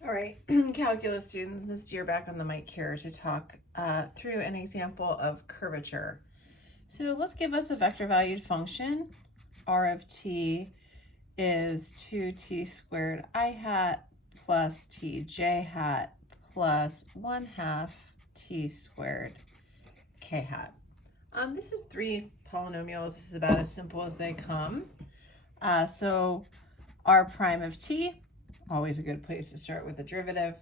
All right, calculus students, Ms. Deer back on the mic here to talk through an example of curvature. So let's give us a vector valued function. R of t is 2t squared I hat plus t j hat plus 1/2 t squared k hat. This is three polynomials. This is about as simple as they come. So r prime of t, always a good place to start with a derivative.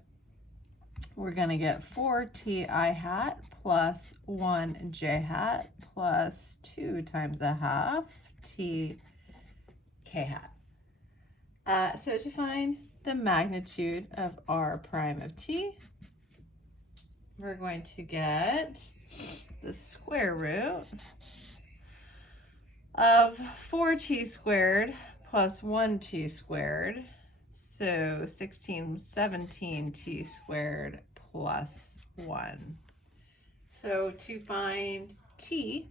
We're going to get 4t I hat plus 1j hat plus 2 times a half t k hat. So to find the magnitude of r prime of t, we're going to get the square root of 4t squared plus 1t squared, so 17t squared plus 1. So to find t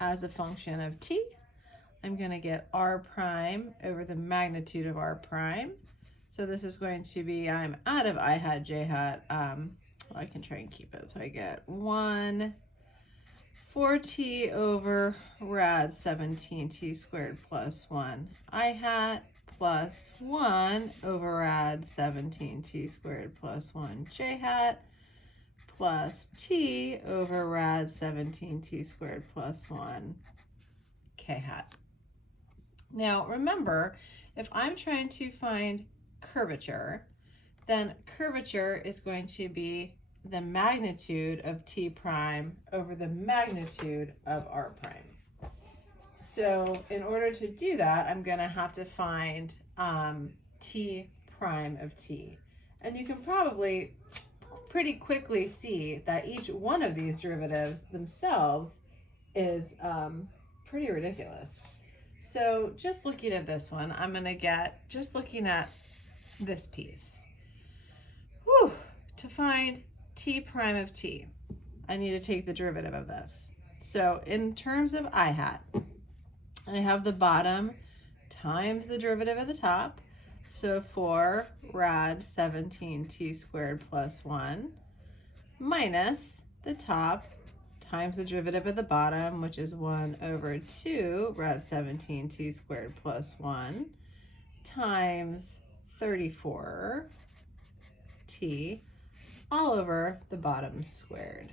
as a function of t, I'm going to get r prime over the magnitude of r prime. So this is going to be, I'm out of I hat, j hat. Well, I can try and keep it. So I get 4t over rad 17t squared plus 1 I hat plus 1 over rad 17t squared plus 1 j hat plus t over rad 17t squared plus 1 k hat. Now remember, if I'm trying to find curvature, then curvature is going to be the magnitude of t prime over the magnitude of r prime. So in order to do that, I'm going to have to find t prime of t. And you can probably pretty quickly see that each one of these derivatives themselves is pretty ridiculous. So just looking at this one, I'm going to get, just looking at this piece, to find t prime of t, I need to take the derivative of this. So in terms of I hat, I have the bottom times the derivative of the top. So 4 rad 17t squared plus 1 minus the top times the derivative of the bottom, which is 1 over 2 rad 17t squared plus 1 times 34t all over the bottom squared.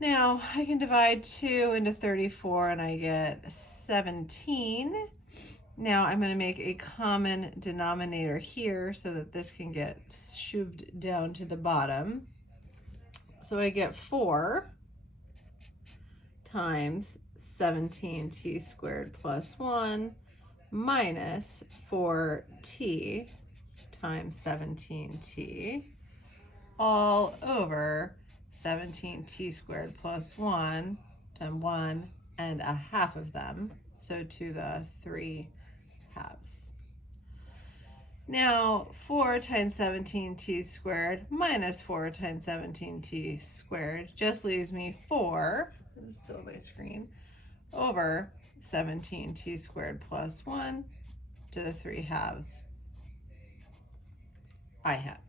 Now I can divide 2 into 34 and I get 17. Now I'm going to make a common denominator here so that this can get shoved down to the bottom. So I get 4 times 17t squared plus 1 minus 4t times 17t all over 17t squared plus 1 times 1.5 of them, so to the 3 halves. Now 4 times 17t squared minus 4 times 17t squared just leaves me 4, this is still my screen, over 17t squared plus 1 to the 3 halves I hat.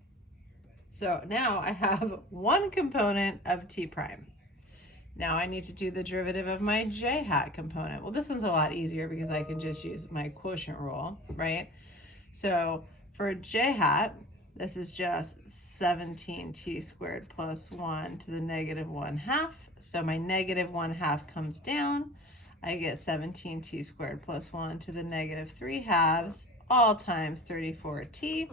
So now I have one component of t prime. Now I need to do the derivative of my j hat component. Well, this one's a lot easier because I can just use my quotient rule, right? So for j hat, this is just 17t squared plus 1 to the negative 1/2. So my negative 1/2 comes down. I get 17t squared plus 1 to the negative 3 halves, all times 34t.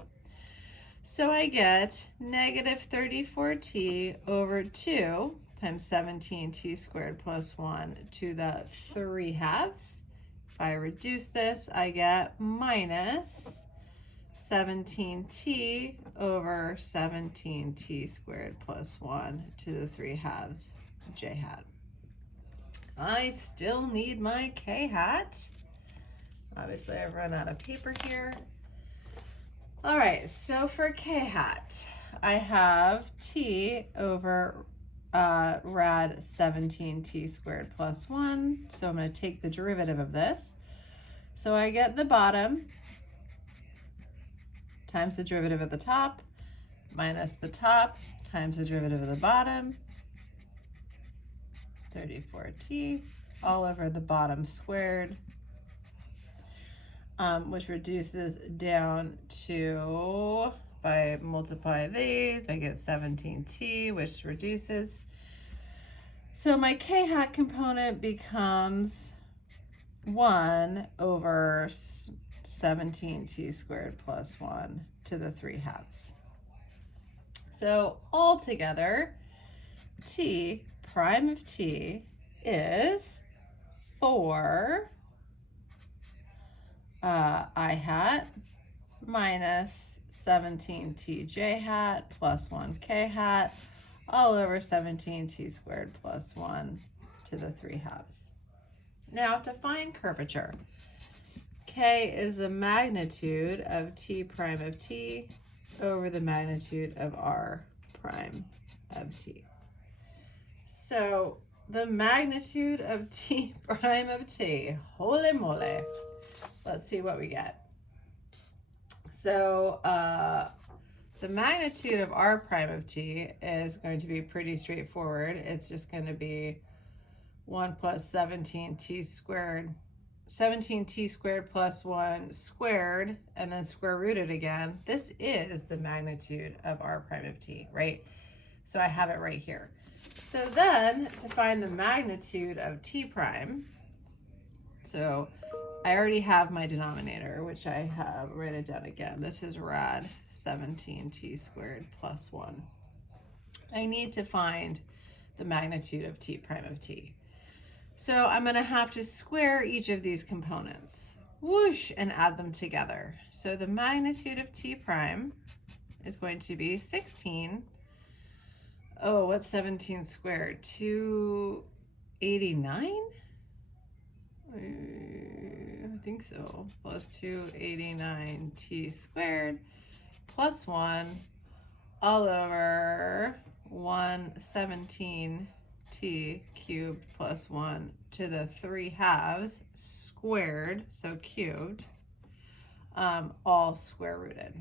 So I get negative 34t over 2 times 17t squared plus 1 to the 3 halves. If I reduce this, I get minus 17t over 17t squared plus 1 to the 3 halves j hat. I still need my k hat. Obviously, I've run out of paper here. All right, so for k hat, I have t over rad 17t squared plus 1. So I'm going to take the derivative of this. So I get the bottom times the derivative of the top minus the top times the derivative of the bottom, 34t, all over the bottom squared, which reduces down to, if I multiply these, I get 17t, which reduces. So my k hat component becomes 1 over 17t squared plus 1 to the 3/2. So altogether, t prime of t is 4 I hat minus 17t j hat plus 1 k hat all over 17t squared plus 1 to the 3/2. Now to find curvature, k is the magnitude of t prime of t over the magnitude of r prime of t. So the magnitude of t prime of t, holy moly, let's see what we get. So the magnitude of r prime of t is going to be pretty straightforward. It's just going to be 1 plus 17t squared, 17t squared plus 1 squared, and then square rooted again. This is the magnitude of r prime of t, right? So I have it right here. So then to find the magnitude of t prime, so I already have my denominator, which I have, write it down again. This is rad 17t squared plus 1. I need to find the magnitude of t prime of t. So I'm going to have to square each of these components, whoosh, and add them together. So the magnitude of t prime is going to be 16. Oh, what's 17 squared? 289? I think so. Plus 289t squared plus 1 all over 117t cubed plus 1 to the 3/2 squared, so cubed, all square rooted.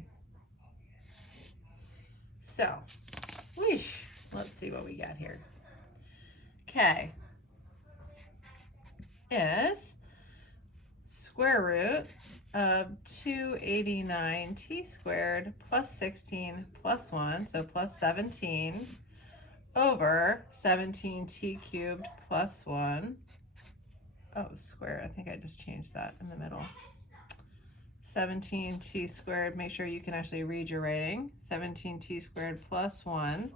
So, whoosh, let's see what we got here. K is square root of 289t squared plus 16 plus 1, so plus 17, over 17t cubed plus 1. Oh, square. I think I just changed that in the middle. 17t squared. Make sure you can actually read your writing. 17t squared plus 1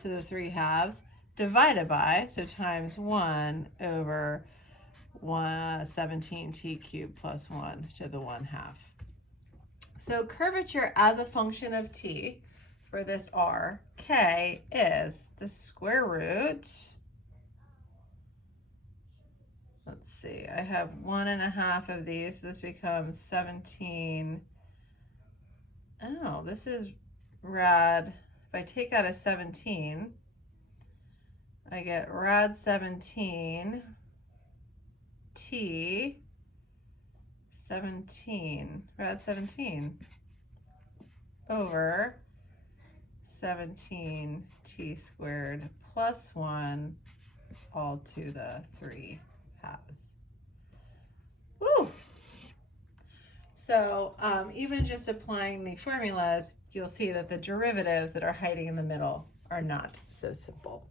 to the 3/2 divided by, so times 1 over 17t cubed plus 1 to the 1/2. So curvature as a function of t for this r, k is the square root. Let's see, I have 1.5 of these. So this becomes 17. Oh, this is rad. If I take out a 17, I get rad 17 t 17, rad 17 over 17t squared plus 1 all to the 3/2. Woo! So even just applying the formulas, you'll see that the derivatives that are hiding in the middle are not so simple.